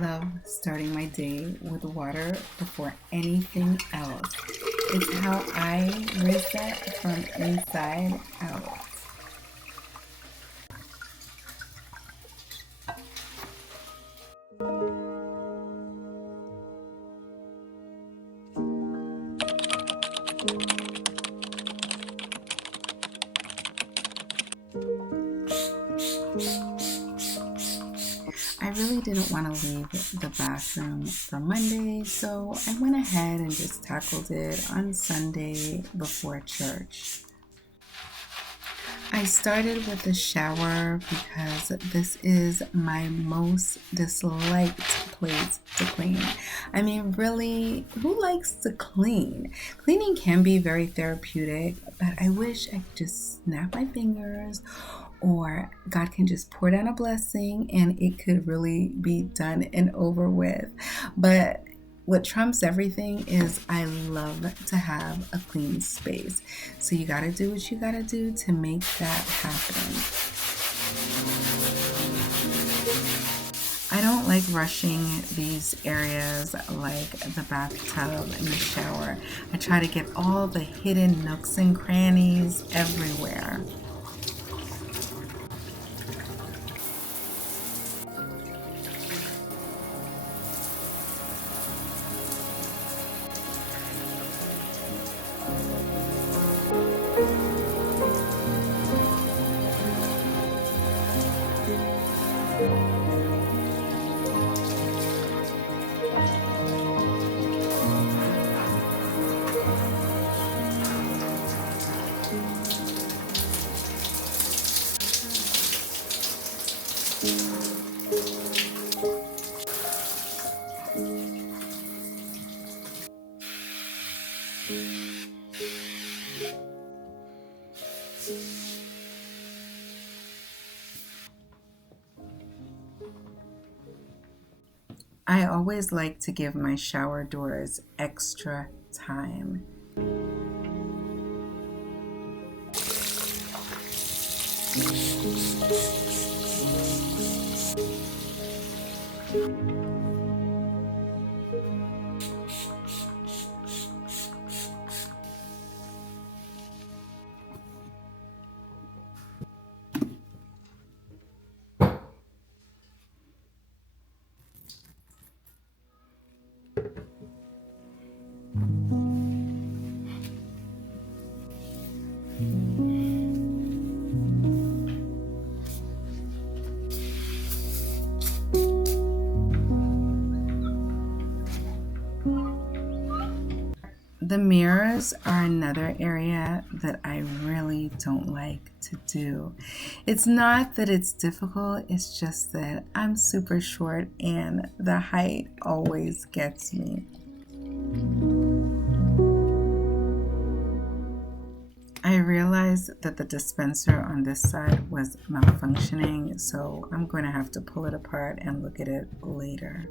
love starting my day with water before anything else. It's how I reset from inside out. I really didn't want to leave the bathroom for Monday, so I went ahead and just tackled it on Sunday before church. I started with the shower because this is my most disliked place to clean. I mean, really, who likes to clean? Cleaning can be very therapeutic, but I wish I could just snap my fingers or God can just pour down a blessing and it could really be done and over with. But what trumps everything is I love to have a clean space. So you got to do what you got to do to make that happen. I don't like rushing these areas like the bathtub and the shower. I try to get all the hidden nooks and crannies everywhere. I always like to give my shower doors extra time. The mirrors are another area that I really don't like to do. It's not that it's difficult, it's just that I'm super short and the height always gets me. I realized that the dispenser on this side was malfunctioning, so I'm going to have to pull it apart and look at it later.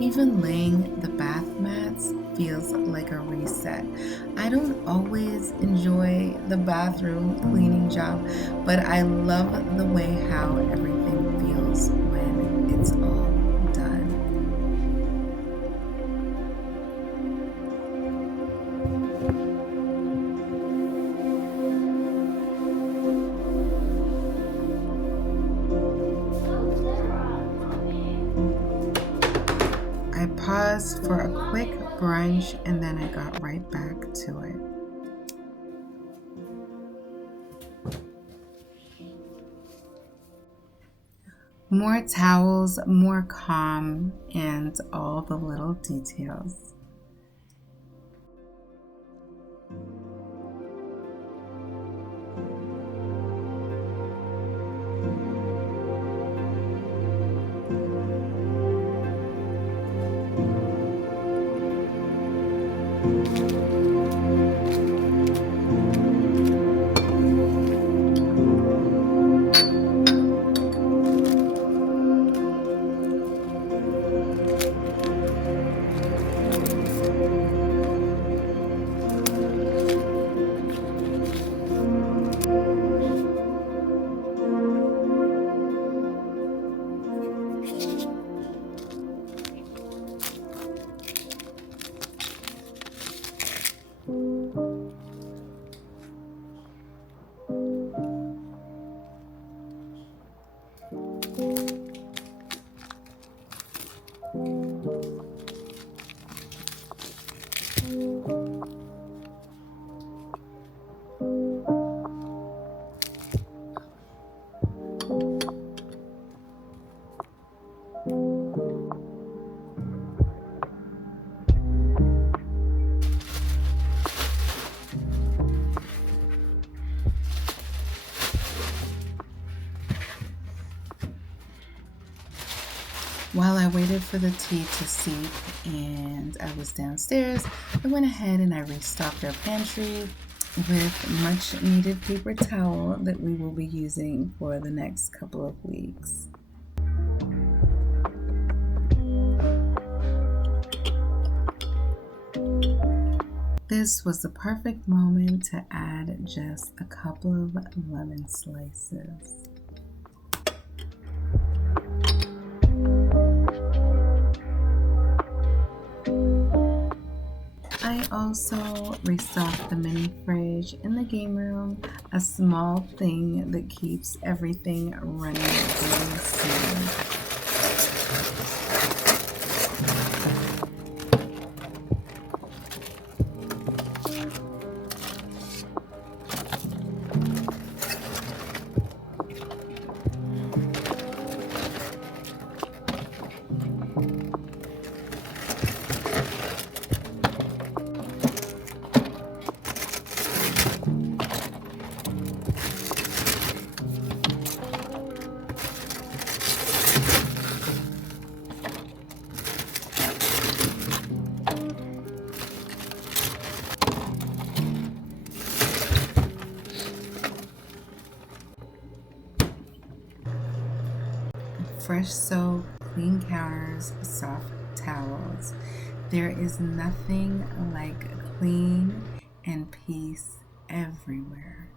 Even laying the bath mats feels like a reset. I don't always enjoy the bathroom cleaning job, but I love the way how everything feels when it's all done. I paused for a quick brunch and then I got right back to it. More towels, more calm, and all the little details. While I waited for the tea to steep and I was downstairs, I went ahead and I restocked our pantry with much needed paper towel that we will be using for the next couple of weeks. This was the perfect moment to add just a couple of lemon slices. I also restocked the mini fridge in the game room, a small thing that keeps everything running really smooth. Fresh soap, clean counters, soft towels. There is nothing like clean and peace everywhere.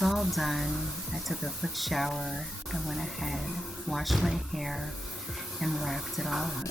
was all done, I took a quick shower. I went ahead, washed my hair, and wrapped it all up.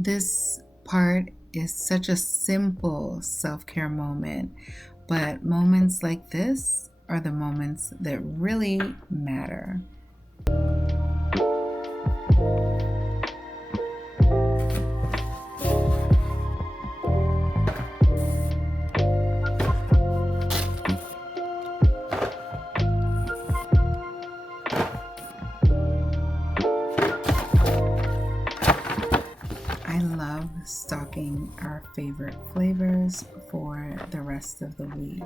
This part is such a simple self-care moment, but moments like this are the moments that really matter. I love stocking our favorite flavors for the rest of the week.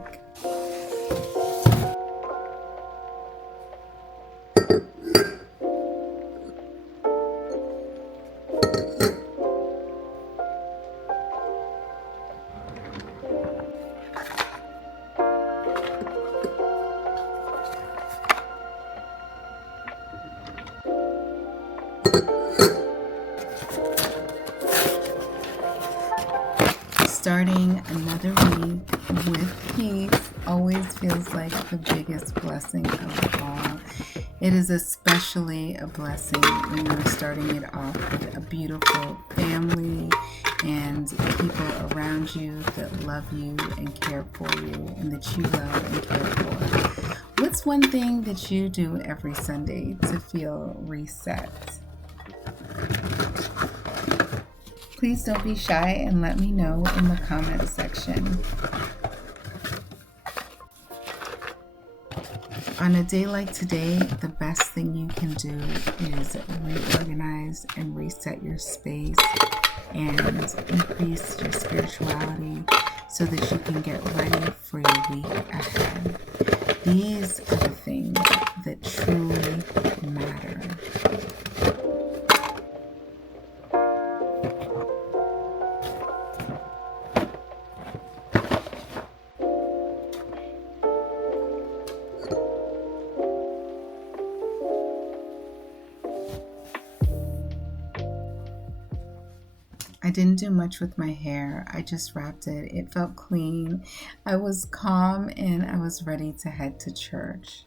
Starting another week with peace always feels like the biggest blessing of all. It is especially a blessing when you're starting it off with a beautiful family and people around you that love you and care for you and that you love and care for. What's one thing that you do every Sunday to feel reset? Please don't be shy and let me know in the comment section. On a day like today, the best thing you can do is reorganize and reset your space and increase your spirituality so that you can get ready for your week ahead. These are the things that truly matter. I didn't do much with my hair. I just wrapped it. It felt clean. I was calm and I was ready to head to church.